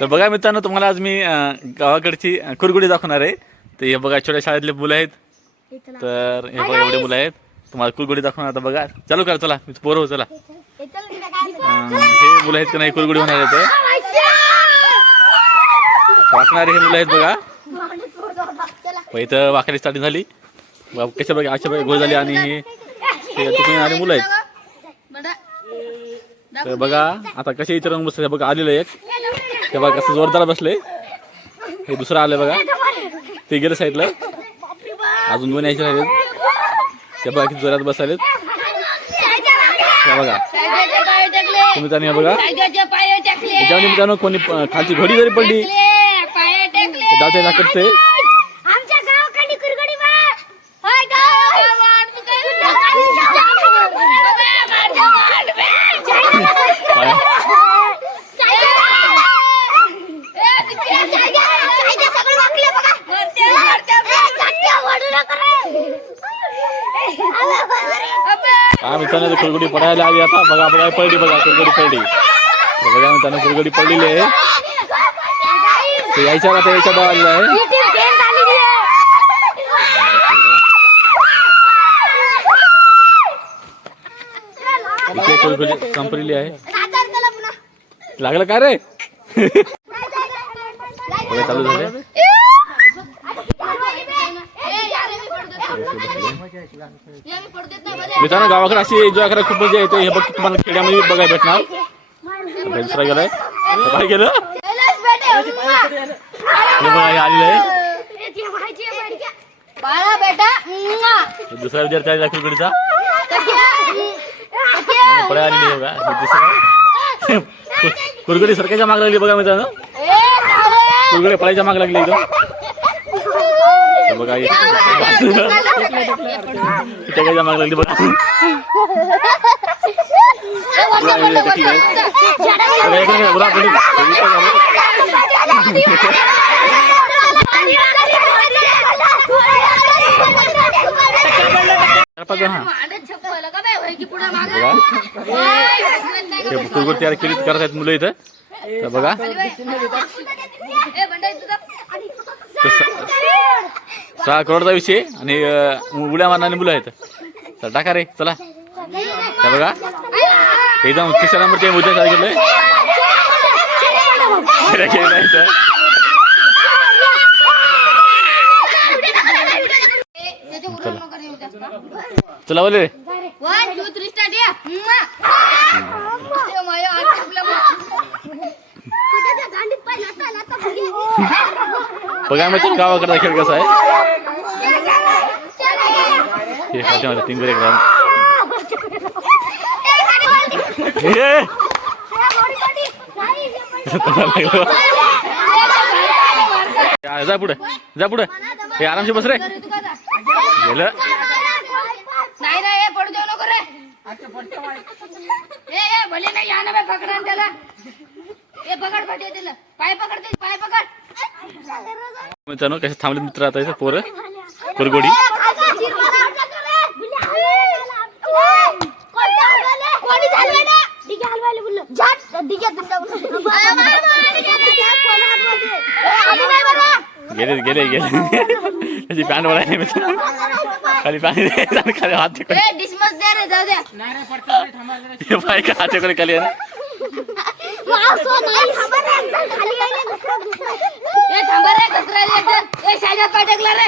तर बघा मित्रांनो तुम्हाला आज मी गावाकडची कुरगुडी दाखवणार आहे तर हे बघा छोट्या शाळेतले मुलं आहेत तर हे बघा एवढे मुलं आहेत तुम्हाला कुरगुडी दाखवणार आता बघा चालू करा चला मी पोरं हो चला हे मुलं आहेत का नाही कुरगुडी होणार आहेत वाकणारे हे मुलं आहेत बघा इथं वाकडी स्टार्टिंग झाली कशा बघा अशा बघा गोळ झाली आणि हे हे तिकडून आले मुलं आहेत तर बघा आता कसे इतर रंग बसले बघा आलेलं एक. ते बघा कसं जोरदार बसले. हे दुसरं आलं बघा. ते गेलं साईडला अजून दोन यायचे राहिले ते बघा किती जोरात बसायलेत. बघा. तुम्ही त्यांनी बघा. मित्रांनो कोणी खालची घडी जरी पडली तर जाते ना करते आमच्या गावाकडे कुरगडी मार होय हा मित्रांनो कुरगडी पडायला आली आता. बघा बघा पडली बघा कुरगडी पडली. तर बघा मित्रांनो कुरगडी पडलेली आहे. यायच्या आता यायच्या डावाला आहे. इथे कुरगुडी संपलेली आहे. लागलं का रे? चालू झाले. मित्रांनो गावाकडे अशी एन्जॉय करायला खूप मजा येते. हे बघ तुम्हाला खेड्यामध्ये बघायला भेटणार. दुसरा गेलाय. काय गेलं? आलेलं आहे. दुसरा विद्यार्थी आहे कुरगुडीचा पळा आलेली आहे बघा दुसरा. कुरगुडी सरकारच्या माग लागली बघा मित्रांनो. कुरगुडी पळायच्या माग लागली इथं. बघा हे. त्याच्या माग लागली बघा हे हा हे तयार केली करत आहेत मुलं इथं बघा तर सहा करोडचा विषय आणि उड्या मारणारी मुलं आहेत. चला टाका रे चला. हे बघा. एकदम तिसऱ्या नंबरचे मुद्दे चालू केले. केलेलं आहे इथं. चला बोले रे. बघा मग गावाकडचा खेळ कसा आहे. हे पाठीमागे तीन ब्रेक हे. जा पुढे जा पुढे. हे आरामशी बस रे. गेलं. नाही नाही पडू देऊ नको रे. ए ए भले नाही या ना पकडा त्याला. ए पकड पाठी पाय पकड पाय पकड. मित्रांनो कसे थांबले मित्र आता इथं पोरं? कुरगोडी गेले गेले गेले. त्याची पॅन्ट वळायला मित्र. खाली पाणी खाली हात का हात खाली थांबा रे कचरा ए शाजात पाय टाकला रे.